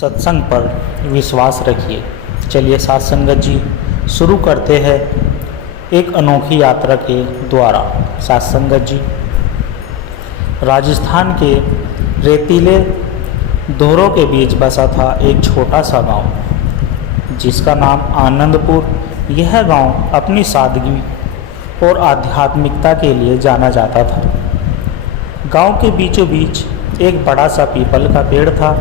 सत्संग पर विश्वास रखिए। चलिए साथ संगत जी शुरू करते हैं एक अनोखी यात्रा के द्वारा। साथ संगत जी, राजस्थान के रेतीले दोहरों के बीच बसा था एक छोटा सा गांव जिसका नाम आनंदपुर। यह गांव अपनी सादगी और आध्यात्मिकता के लिए जाना जाता था। गांव के बीचों बीच एक बड़ा सा पीपल का पेड़ था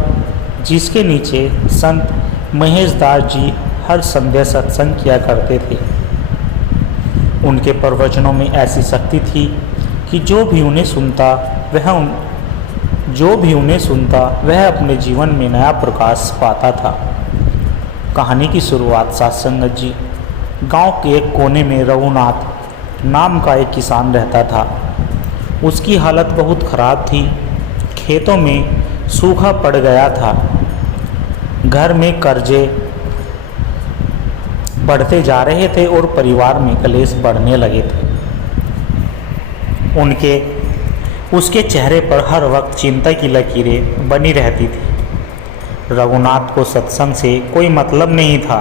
जिसके नीचे संत महेशदास जी हर संध्या सत्संग किया करते थे। उनके प्रवचनों में ऐसी शक्ति थी कि जो भी उन्हें सुनता वह अपने जीवन में नया प्रकाश पाता था। कहानी की शुरुआत साथ संगत जी, गांव के एक कोने में रघुनाथ नाम का एक किसान रहता था। उसकी हालत बहुत खराब थी। खेतों में सूखा पड़ गया था, घर में कर्जे बढ़ते जा रहे थे और परिवार में कलेश बढ़ने लगे थे। उसके चेहरे पर हर वक्त चिंता की लकीरें बनी रहती थी। रघुनाथ को सत्संग से कोई मतलब नहीं था।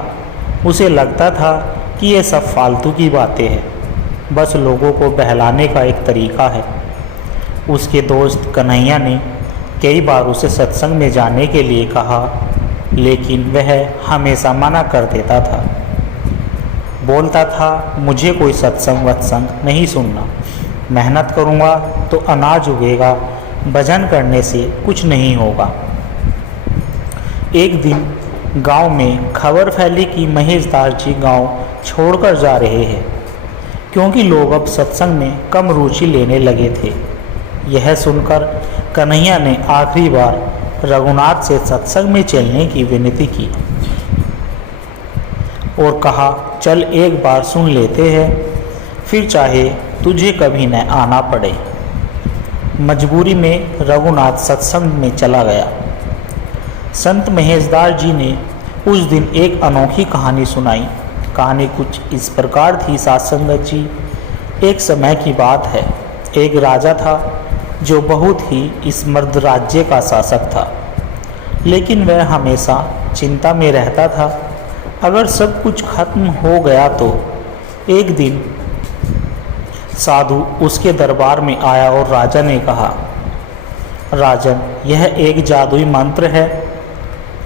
उसे लगता था कि ये सब फालतू की बातें हैं, बस लोगों को बहलाने का एक तरीका है। उसके दोस्त कन्हैया ने कई बार उसे सत्संग में जाने के लिए कहा, लेकिन वह हमेशा मना कर देता था। बोलता था, मुझे कोई सत्संग वत्संग नहीं सुनना। मेहनत करूँगा तो अनाज उगेगा, भजन करने से कुछ नहीं होगा। एक दिन गांव में खबर फैली कि महेशदास जी गांव छोड़कर जा रहे हैं, क्योंकि लोग अब सत्संग में कम रुचि लेने लगे थे। यह सुनकर कन्हैया ने आखिरी बार रघुनाथ से सत्संग में चलने की विनती की और कहा, चल एक बार सुन लेते हैं, फिर चाहे तुझे कभी न आना पड़े। मजबूरी में रघुनाथ सत्संग में चला गया। संत महेशदास जी ने उस दिन एक अनोखी कहानी सुनाई। कहानी कुछ इस प्रकार थी साथ संगत जी। एक समय की बात है, एक राजा था जो बहुत ही समृद्ध राज्य का शासक था, लेकिन वह हमेशा चिंता में रहता था। अगर सब कुछ खत्म हो गया तो एक दिन साधु उसके दरबार में आया और राजा ने कहा, राजन, यह एक जादुई मंत्र है,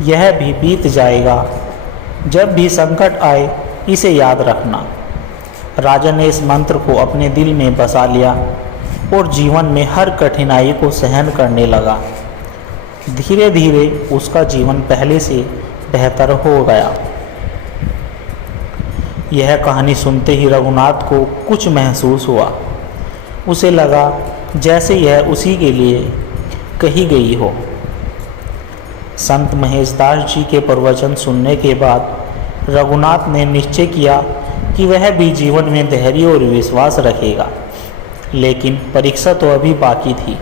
यह भी बीत जाएगा। जब भी संकट आए इसे याद रखना। राजा ने इस मंत्र को अपने दिल में बसा लिया और जीवन में हर कठिनाई को सहन करने लगा। धीरे धीरे उसका जीवन पहले से बेहतर हो गया। यह कहानी सुनते ही रघुनाथ को कुछ महसूस हुआ। उसे लगा जैसे यह उसी के लिए कही गई हो। संत महेशदास जी के प्रवचन सुनने के बाद रघुनाथ ने निश्चय किया कि वह भी जीवन में धैर्य और विश्वास रखेगा। लेकिन परीक्षा तो अभी बाकी थी।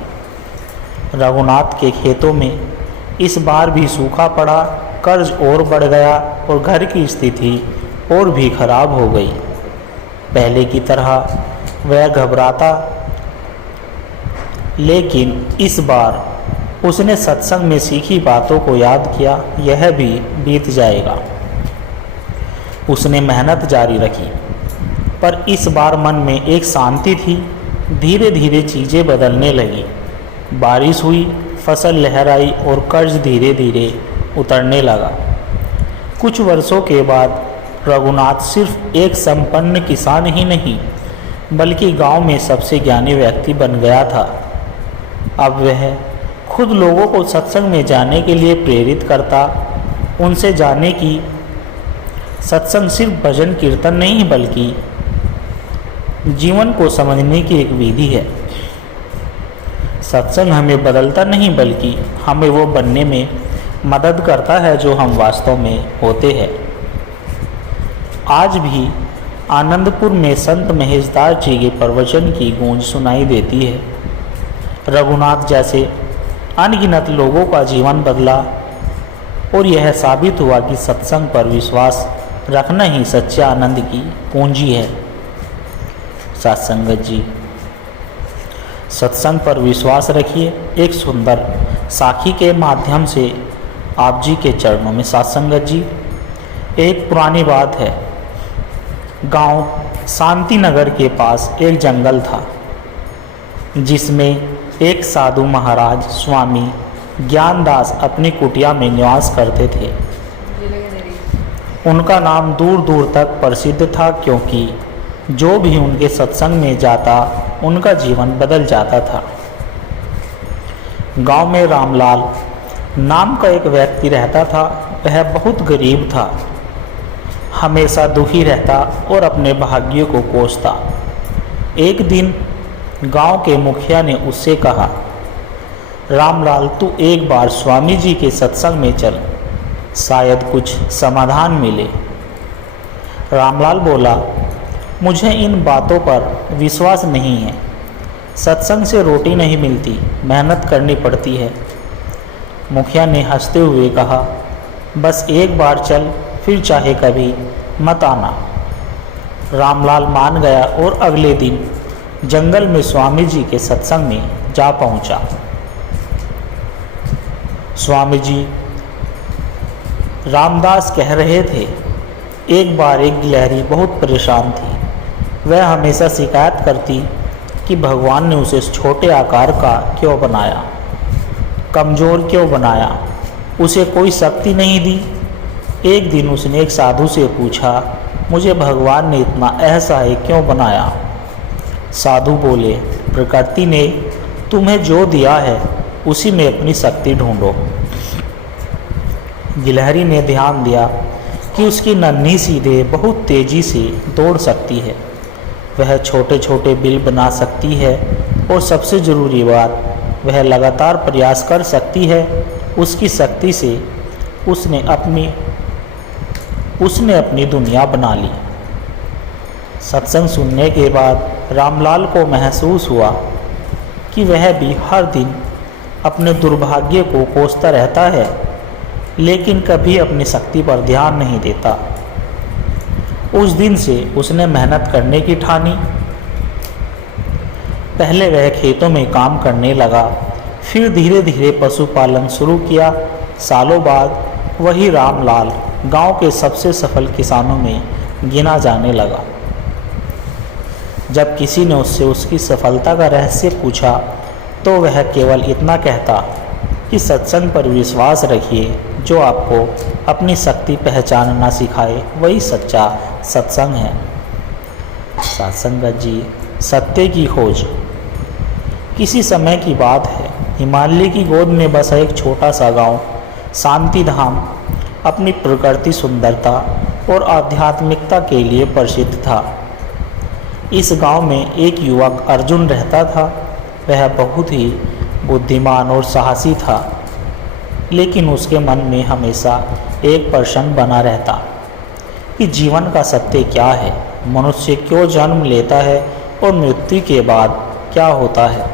रघुनाथ के खेतों में इस बार भी सूखा पड़ा, कर्ज और बढ़ गया और घर की स्थिति और भी खराब हो गई। पहले की तरह वह घबराता, लेकिन इस बार उसने सत्संग में सीखी बातों को याद किया। यह भी बीत जाएगा। उसने मेहनत जारी रखी, पर इस बार मन में एक शांति थी। धीरे धीरे चीज़ें बदलने लगी। बारिश हुई, फसल लहराई और कर्ज धीरे धीरे उतरने लगा। कुछ वर्षों के बाद रघुनाथ सिर्फ एक संपन्न किसान ही नहीं, बल्कि गांव में सबसे ज्ञानी व्यक्ति बन गया था। अब वह खुद लोगों को सत्संग में जाने के लिए प्रेरित करता। उनसे जाने की सत्संग सिर्फ भजन कीर्तन नहीं, बल्कि जीवन को समझने की एक विधि है। सत्संग हमें बदलता नहीं, बल्कि हमें वो बनने में मदद करता है जो हम वास्तव में होते हैं। आज भी आनंदपुर में संत महेशदास जी के प्रवचन की गूंज सुनाई देती है। रघुनाथ जैसे अनगिनत लोगों का जीवन बदला और यह साबित हुआ कि सत्संग पर विश्वास रखना ही सच्चे आनंद की पूंजी है। सत्संगत जी, सत्संग पर विश्वास रखिए। एक सुंदर साखी के माध्यम से आप जी के चरणों में सत्संगत जी। एक पुरानी बात है। गांव शांति नगर के पास एक जंगल था जिसमें एक साधु महाराज स्वामी ज्ञानदास अपनी कुटिया में निवास करते थे। उनका नाम दूर दूर तक प्रसिद्ध था, क्योंकि जो भी उनके सत्संग में जाता उनका जीवन बदल जाता था। गांव में रामलाल नाम का एक व्यक्ति रहता था। वह बहुत गरीब था, हमेशा दुखी रहता और अपने भाग्य को कोसता। एक दिन गांव के मुखिया ने उससे कहा, रामलाल, तू एक बार स्वामी जी के सत्संग में चल, शायद कुछ समाधान मिले। रामलाल बोला, मुझे इन बातों पर विश्वास नहीं है। सत्संग से रोटी नहीं मिलती, मेहनत करनी पड़ती है। मुखिया ने हंसते हुए कहा, बस एक बार चल, फिर चाहे कभी मत आना। रामलाल मान गया और अगले दिन जंगल में स्वामी जी के सत्संग में जा पहुंचा। स्वामी जी रामदास कह रहे थे, एक बार एक गिलहरी बहुत परेशान थी। वह हमेशा शिकायत करती कि भगवान ने उसे छोटे आकार का क्यों बनाया, कमज़ोर क्यों बनाया, उसे कोई शक्ति नहीं दी। एक दिन उसने एक साधु से पूछा, मुझे भगवान ने इतना असहाय क्यों बनाया? साधु बोले, प्रकृति ने तुम्हें जो दिया है उसी में अपनी शक्ति ढूंढो। गिलहरी ने ध्यान दिया कि उसकी नन्ही सी देह बहुत तेज़ी से दौड़ सकती है, वह छोटे छोटे बिल बना सकती है और सबसे ज़रूरी बात, वह लगातार प्रयास कर सकती है। उसकी शक्ति से उसने अपनी दुनिया बना ली। सत्संग सुनने के बाद रामलाल को महसूस हुआ कि वह भी हर दिन अपने दुर्भाग्य को कोसता रहता है, लेकिन कभी अपनी शक्ति पर ध्यान नहीं देता। उस दिन से उसने मेहनत करने की ठानी। पहले वह खेतों में काम करने लगा, फिर धीरे धीरे पशुपालन शुरू किया। सालों बाद वही रामलाल गांव के सबसे सफल किसानों में गिना जाने लगा। जब किसी ने उससे उसकी सफलता का रहस्य पूछा तो वह केवल इतना कहता कि सत्संग पर विश्वास रखिए, जो आपको अपनी शक्ति पहचानना सिखाए वही सच्चा सत्संग है। सत्संगत जी, सत्य की खोज। किसी समय की बात है, हिमालय की गोद में बसा एक छोटा सा गांव शांति धाम अपनी प्रकृति सुंदरता और आध्यात्मिकता के लिए प्रसिद्ध था। इस गांव में एक युवक अर्जुन रहता था। वह बहुत ही बुद्धिमान और साहसी था, लेकिन उसके मन में हमेशा एक प्रश्न बना रहता कि जीवन का सत्य क्या है, मनुष्य क्यों जन्म लेता है और मृत्यु के बाद क्या होता है।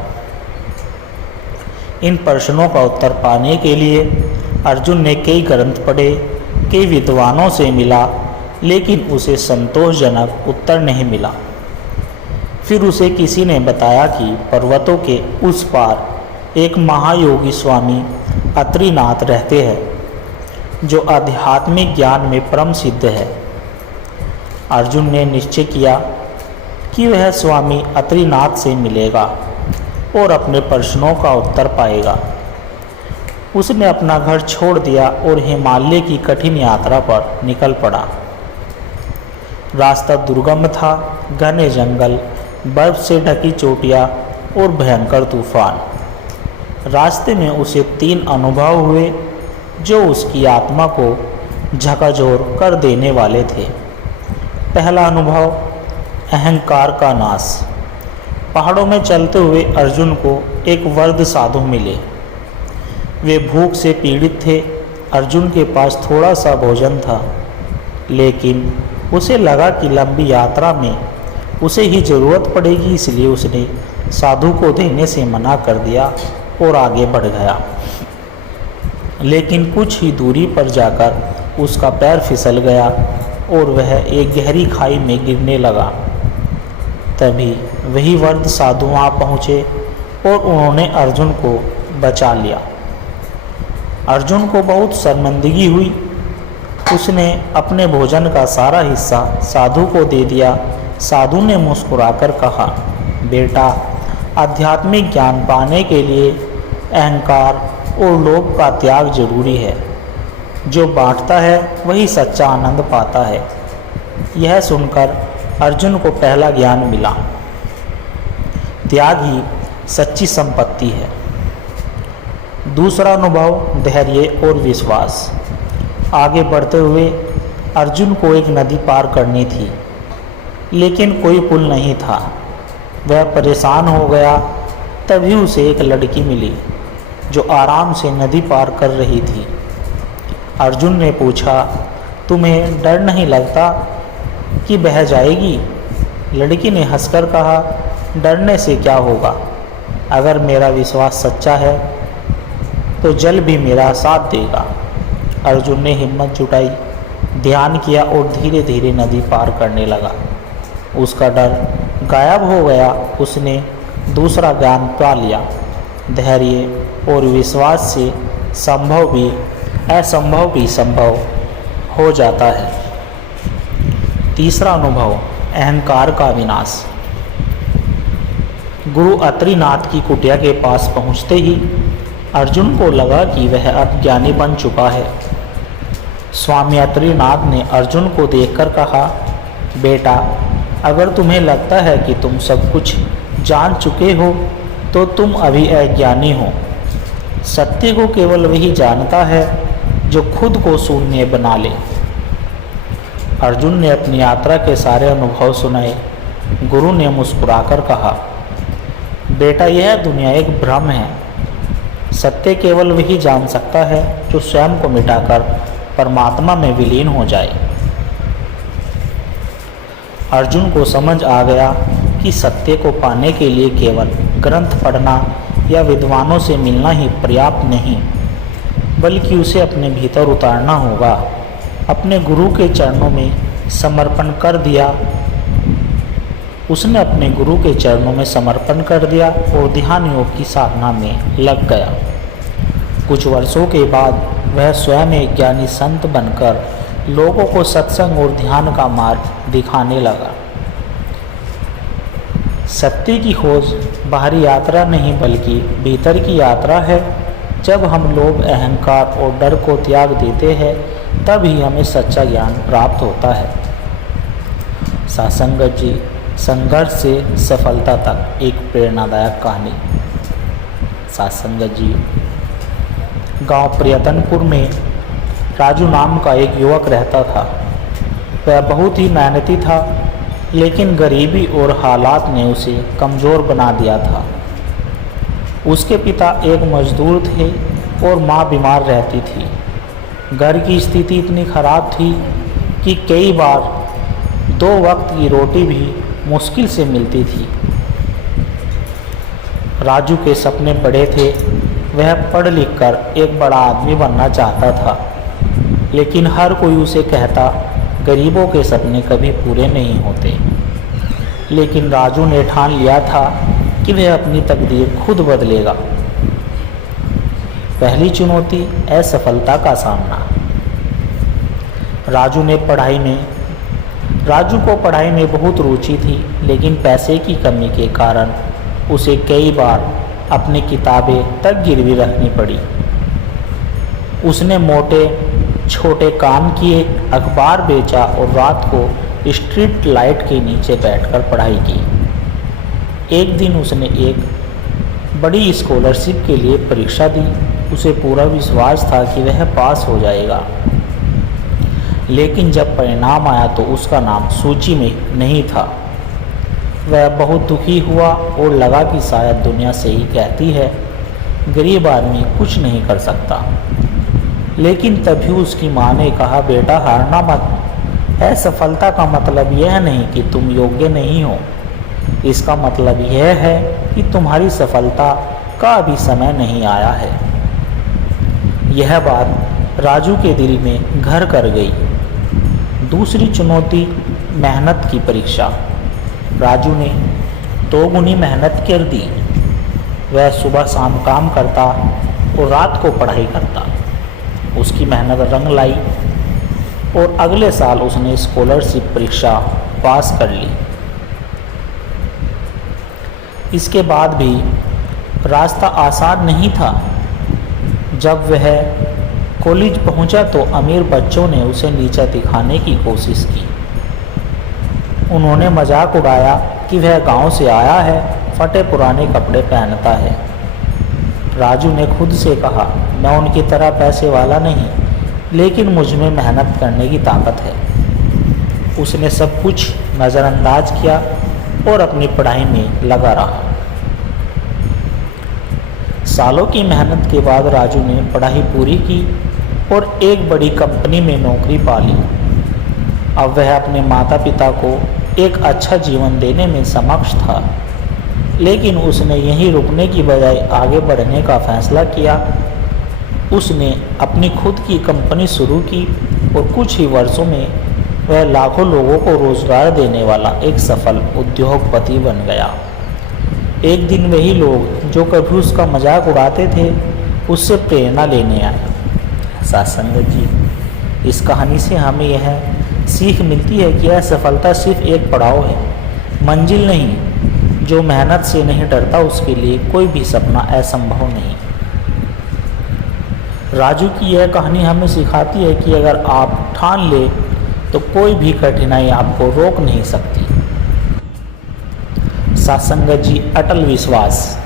इन प्रश्नों का उत्तर पाने के लिए अर्जुन ने कई ग्रंथ पढ़े, कई विद्वानों से मिला, लेकिन उसे संतोषजनक उत्तर नहीं मिला। फिर उसे किसी ने बताया कि पर्वतों के उस पार एक महायोगी स्वामी अत्रिनाथ रहते हैं, जो आध्यात्मिक ज्ञान में परम सिद्ध है। अर्जुन ने निश्चय किया कि वह स्वामी अत्रिनाथ से मिलेगा और अपने प्रश्नों का उत्तर पाएगा। उसने अपना घर छोड़ दिया और हिमालय की कठिन यात्रा पर निकल पड़ा। रास्ता दुर्गम था, घने जंगल, बर्फ से ढकी चोटियाँ और भयंकर तूफान। रास्ते में उसे 3 अनुभव हुए जो उसकी आत्मा को झकझोर कर देने वाले थे। पहला अनुभव, अहंकार का नाश। पहाड़ों में चलते हुए अर्जुन को एक वृद्ध साधु मिले। वे भूख से पीड़ित थे। अर्जुन के पास थोड़ा सा भोजन था, लेकिन उसे लगा कि लंबी यात्रा में उसे ही ज़रूरत पड़ेगी, इसलिए उसने साधु को देने से मना कर दिया और आगे बढ़ गया। लेकिन कुछ ही दूरी पर जाकर उसका पैर फिसल गया और वह एक गहरी खाई में गिरने लगा। तभी वही वृद्ध साधु वहाँ पहुँचे और उन्होंने अर्जुन को बचा लिया। अर्जुन को बहुत शर्मिंदगी हुई। उसने अपने भोजन का सारा हिस्सा साधु को दे दिया। साधु ने मुस्कुराकर कहा, बेटा, आध्यात्मिक ज्ञान पाने के लिए अहंकार और लोभ का त्याग जरूरी है। जो बांटता है वही सच्चा आनंद पाता है। यह सुनकर अर्जुन को पहला ज्ञान मिला। त्याग ही सच्ची संपत्ति है। दूसरा अनुभव धैर्य और विश्वास। आगे बढ़ते हुए अर्जुन को एक नदी पार करनी थी, लेकिन कोई पुल नहीं था। वह परेशान हो गया। तभी उसे एक लड़की मिली जो आराम से नदी पार कर रही थी। अर्जुन ने पूछा, तुम्हें डर नहीं लगता कि बह जाएगी? लड़की ने हंसकर कहा, डरने से क्या होगा? अगर मेरा विश्वास सच्चा है तो जल भी मेरा साथ देगा। अर्जुन ने हिम्मत जुटाई, ध्यान किया और धीरे धीरे नदी पार करने लगा। उसका डर गायब हो गया। उसने दूसरा ज्ञान पा लिया। धैर्य और विश्वास से संभव भी असंभव भी संभव हो जाता है। तीसरा अनुभव अहंकार का विनाश। गुरु अत्रिनाथ की कुटिया के पास पहुंचते ही अर्जुन को लगा कि वह अब ज्ञानी बन चुका है। स्वामी अत्रिनाथ ने अर्जुन को देखकर कहा, बेटा, अगर तुम्हें लगता है कि तुम सब कुछ जान चुके हो तो तुम अभी अज्ञानी हो। सत्य को केवल वही जानता है जो खुद को शून्य बना ले। अर्जुन ने अपनी यात्रा के सारे अनुभव सुनाए। गुरु ने मुस्कुराकर कहा, बेटा, यह दुनिया एक भ्रम है। सत्य केवल वही जान सकता है जो स्वयं को मिटाकर परमात्मा में विलीन हो जाए। अर्जुन को समझ आ गया कि सत्य को पाने के लिए केवल ग्रंथ पढ़ना या विद्वानों से मिलना ही पर्याप्त नहीं, बल्कि उसे अपने भीतर उतारना होगा। अपने गुरु के चरणों में समर्पण कर दिया। उसने अपने गुरु के चरणों में समर्पण कर दिया और ध्यान योग की साधना में लग गया। कुछ वर्षों के बाद वह स्वयं एक ज्ञानी संत बनकर लोगों को सत्संग और ध्यान का मार्ग दिखाने लगा। सत्य की खोज बाहरी यात्रा नहीं बल्कि भीतर की यात्रा है। जब हम लोभ, अहंकार और डर को त्याग देते हैं तब ही हमें सच्चा ज्ञान प्राप्त होता है। सासंगत जी, संघर्ष से सफलता तक एक प्रेरणादायक कहानी। सासंगत जी, गांव प्रियतनपुर में राजू नाम का एक युवक रहता था। वह बहुत ही मेहनती था, लेकिन गरीबी और हालात ने उसे कमज़ोर बना दिया था। उसके पिता एक मजदूर थे और माँ बीमार रहती थी। घर की स्थिति इतनी खराब थी कि कई बार 2 वक्त की रोटी भी मुश्किल से मिलती थी। राजू के सपने बड़े थे। वह पढ़ लिख कर एक बड़ा आदमी बनना चाहता था, लेकिन हर कोई उसे कहता, गरीबों के सपने कभी पूरे नहीं होते। लेकिन राजू ने ठान लिया था कि वह अपनी तकदीर खुद बदलेगा। पहली चुनौती, असफलता का सामना। राजू को पढ़ाई में बहुत रुचि थी, लेकिन पैसे की कमी के कारण उसे कई बार अपनी किताबें तक गिरवी रखनी पड़ी। उसने मोटे छोटे काम किए, अखबार बेचा और रात को स्ट्रीट लाइट के नीचे बैठकर पढ़ाई की। एक दिन उसने एक बड़ी स्कॉलरशिप के लिए परीक्षा दी। उसे पूरा विश्वास था कि वह पास हो जाएगा, लेकिन जब परिणाम आया तो उसका नाम सूची में नहीं था। वह बहुत दुखी हुआ और लगा कि शायद दुनिया सही कहती है, गरीब आदमी कुछ नहीं कर सकता। लेकिन तभी उसकी माँ ने कहा, बेटा, हारना मत। असफलता का मतलब यह नहीं कि तुम योग्य नहीं हो। इसका मतलब यह है कि तुम्हारी सफलता का अभी समय नहीं आया है। यह बात राजू के दिल में घर कर गई। दूसरी चुनौती, मेहनत की परीक्षा। राजू ने 2 गुनी मेहनत कर दी। वह सुबह शाम काम करता और रात को पढ़ाई करता। उसकी मेहनत रंग लाई और अगले साल उसने स्कॉलरशिप परीक्षा पास कर ली। इसके बाद भी रास्ता आसान नहीं था। जब वह कॉलेज पहुंचा तो अमीर बच्चों ने उसे नीचा दिखाने की कोशिश की। उन्होंने मजाक उड़ाया कि वह गांव से आया है, फटे पुराने कपड़े पहनता है। राजू ने खुद से कहा, मैं उनकी तरह पैसे वाला नहीं, लेकिन मुझ में मेहनत करने की ताकत है। उसने सब कुछ नज़रअंदाज किया और अपनी पढ़ाई में लगा रहा। सालों की मेहनत के बाद राजू ने पढ़ाई पूरी की और एक बड़ी कंपनी में नौकरी पा ली। अब वह अपने माता पिता को एक अच्छा जीवन देने में सक्षम था, लेकिन उसने यहीं रुकने की बजाय आगे बढ़ने का फैसला किया। उसने अपनी खुद की कंपनी शुरू की और कुछ ही वर्षों में वह लाखों लोगों को रोजगार देने वाला एक सफल उद्योगपति बन गया। एक दिन वही लोग जो कभी उसका मजाक उड़ाते थे, उससे प्रेरणा लेने आए। सत्संग जी, इस कहानी से हमें यह सीख मिलती है कि यह सफलता सिर्फ एक पड़ाव है, मंजिल नहीं। जो मेहनत से नहीं डरता उसके लिए कोई भी सपना असंभव नहीं। राजू की यह कहानी हमें सिखाती है कि अगर आप ठान ले तो कोई भी कठिनाई आपको रोक नहीं सकती। सत्संग जी, अटल विश्वास।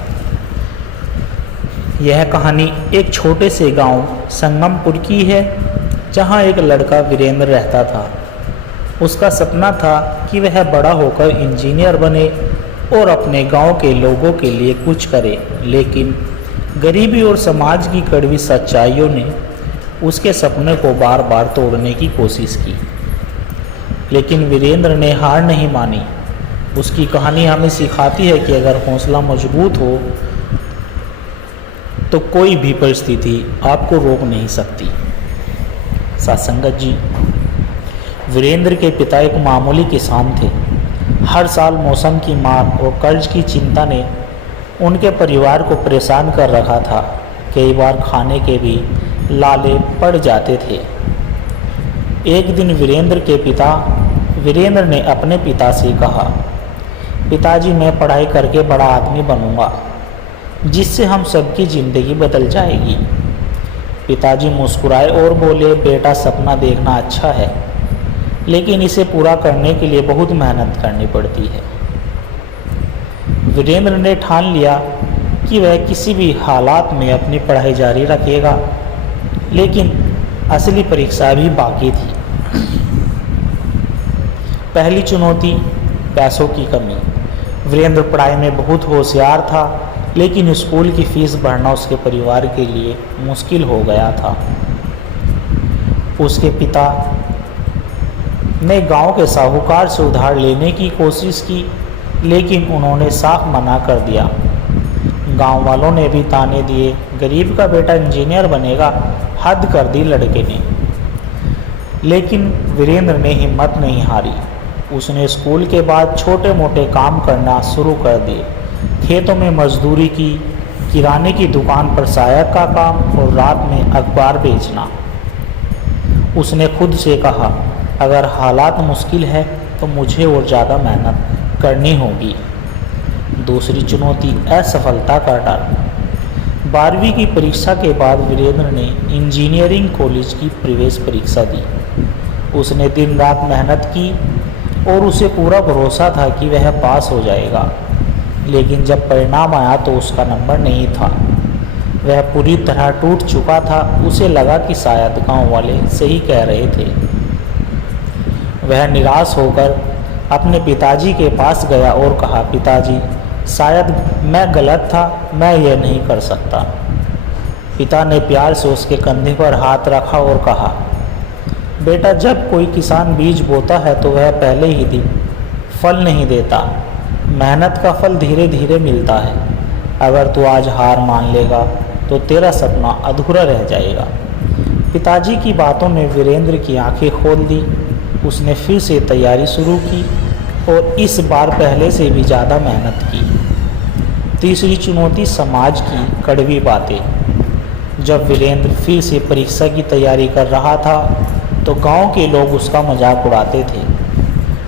यह कहानी एक छोटे से गांव संगमपुर की है, जहां एक लड़का वीरेंद्र रहता था। उसका सपना था कि वह बड़ा होकर इंजीनियर बने और अपने गांव के लोगों के लिए कुछ करे, लेकिन गरीबी और समाज की कड़वी सच्चाइयों ने उसके सपने को बार बार तोड़ने की कोशिश की। लेकिन वीरेंद्र ने हार नहीं मानी। उसकी कहानी हमें सिखाती है कि अगर हौसला मजबूत हो तो कोई भी परिस्थिति आपको रोक नहीं सकती। सत्संगत जी, वीरेंद्र के पिता एक मामूली किसान थे। हर साल मौसम की मार और कर्ज की चिंता ने उनके परिवार को परेशान कर रखा था। कई बार खाने के भी लाले पड़ जाते थे। एक दिन वीरेंद्र ने अपने पिता से कहा, पिताजी, मैं पढ़ाई करके बड़ा आदमी बनूंगा, जिससे हम सबकी ज़िंदगी बदल जाएगी। पिताजी मुस्कुराए और बोले, बेटा, सपना देखना अच्छा है, लेकिन इसे पूरा करने के लिए बहुत मेहनत करनी पड़ती है। वीरेंद्र ने ठान लिया कि वह किसी भी हालात में अपनी पढ़ाई जारी रखेगा, लेकिन असली परीक्षा भी बाकी थी। पहली चुनौती, पैसों की कमी। वीरेंद्र पढ़ाई में बहुत होशियार था, लेकिन स्कूल की फीस भरना उसके परिवार के लिए मुश्किल हो गया था। उसके पिता ने गांव के साहूकार से उधार लेने की कोशिश की, लेकिन उन्होंने साफ मना कर दिया। गांव वालों ने भी ताने दिए, गरीब का बेटा इंजीनियर बनेगा, हद कर दी लड़के ने। लेकिन वीरेंद्र ने हिम्मत नहीं हारी। उसने स्कूल के बाद छोटे मोटे काम करना शुरू कर दिए। खेतों में मजदूरी की, किराने की दुकान पर सहायक का काम और रात में अखबार बेचना। उसने खुद से कहा, अगर हालात मुश्किल है तो मुझे और ज़्यादा मेहनत करनी होगी। दूसरी चुनौती, असफलता का डर। 12वीं की परीक्षा के बाद वीरेंद्र ने इंजीनियरिंग कॉलेज की प्रवेश परीक्षा दी। उसने दिन रात मेहनत की और उसे पूरा भरोसा था कि वह पास हो जाएगा, लेकिन जब परिणाम आया तो उसका नंबर नहीं था। वह पूरी तरह टूट चुका था। उसे लगा कि शायद गांव वाले सही कह रहे थे। वह निराश होकर अपने पिताजी के पास गया और कहा, पिताजी, शायद मैं गलत था, मैं यह नहीं कर सकता। पिता ने प्यार से उसके कंधे पर हाथ रखा और कहा, बेटा, जब कोई किसान बीज बोता है तो वह पहले ही दिन फल नहीं देता। मेहनत का फल धीरे धीरे मिलता है। अगर तू आज हार मान लेगा तो तेरा सपना अधूरा रह जाएगा। पिताजी की बातों ने वीरेंद्र की आंखें खोल दी। उसने फिर से तैयारी शुरू की और इस बार पहले से भी ज़्यादा मेहनत की। तीसरी चुनौती, समाज की कड़वी बातें। जब वीरेंद्र फिर से परीक्षा की तैयारी कर रहा था तो गांव के लोग उसका मजाक उड़ाते थे।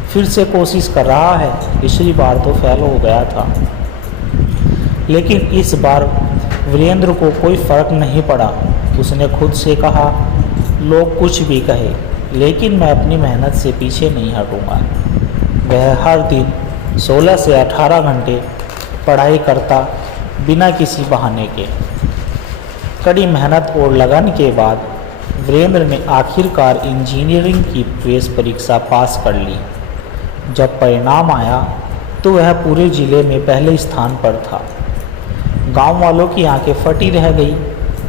फिर से कोशिश कर रहा है, पिछली बार तो फेल हो गया था। लेकिन इस बार वीरेंद्र को कोई फर्क नहीं पड़ा। उसने खुद से कहा, लोग कुछ भी कहे, लेकिन मैं अपनी मेहनत से पीछे नहीं हटूंगा। वह हर दिन 16 से 18 घंटे पढ़ाई करता, बिना किसी बहाने के। कड़ी मेहनत और लगन के बाद वीरेंद्र ने आखिरकार इंजीनियरिंग की प्रवेश परीक्षा पास कर ली। जब परिणाम आया तो वह पूरे ज़िले में पहले स्थान पर था। गांव वालों की आंखें फटी रह गई।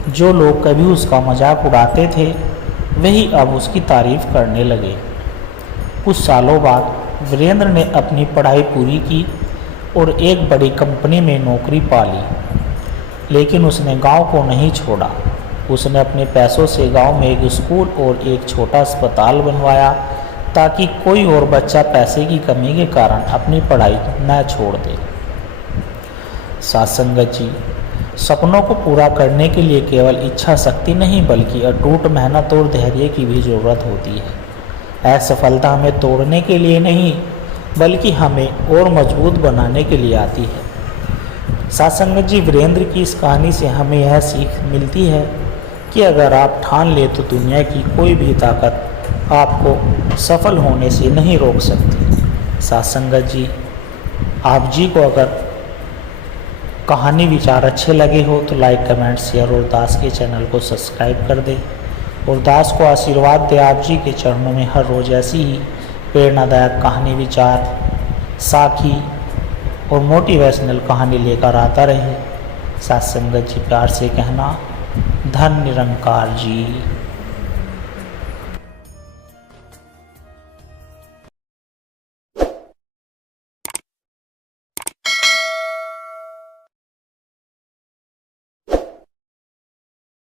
जो लोग कभी उसका मजाक उड़ाते थे वही अब उसकी तारीफ करने लगे। कुछ सालों बाद वीरेंद्र ने अपनी पढ़ाई पूरी की और एक बड़ी कंपनी में नौकरी पा ली। लेकिन उसने गांव को नहीं छोड़ा। उसने अपने पैसों से गांव में एक स्कूल और एक छोटा अस्पताल बनवाया ताकि कोई और बच्चा पैसे की कमी के कारण अपनी पढ़ाई न छोड़ दे। साथ संगत जी, सपनों को पूरा करने के लिए केवल इच्छा शक्ति नहीं बल्कि अटूट मेहनत और धैर्य की भी ज़रूरत होती है। असफलता हमें तोड़ने के लिए नहीं बल्कि हमें और मजबूत बनाने के लिए आती है। साथ संगत जी, वीरेंद्र की इस कहानी से हमें यह सीख मिलती है कि अगर आप ठान ले तो दुनिया की कोई भी ताकत आपको सफल होने से नहीं रोक सकती। साथ संगत जी, आप जी को अगर कहानी विचार अच्छे लगे हो तो लाइक, कमेंट, शेयर और दास के चैनल को सब्सक्राइब कर दें और दास को आशीर्वाद दे आप जी के चरणों में हर रोज़ ऐसी ही प्रेरणादायक कहानी विचार, साखी और मोटिवेशनल कहानी लेकर आता रहे। साथ संगत जी, प्यार से कहना, धन निरंकार जी।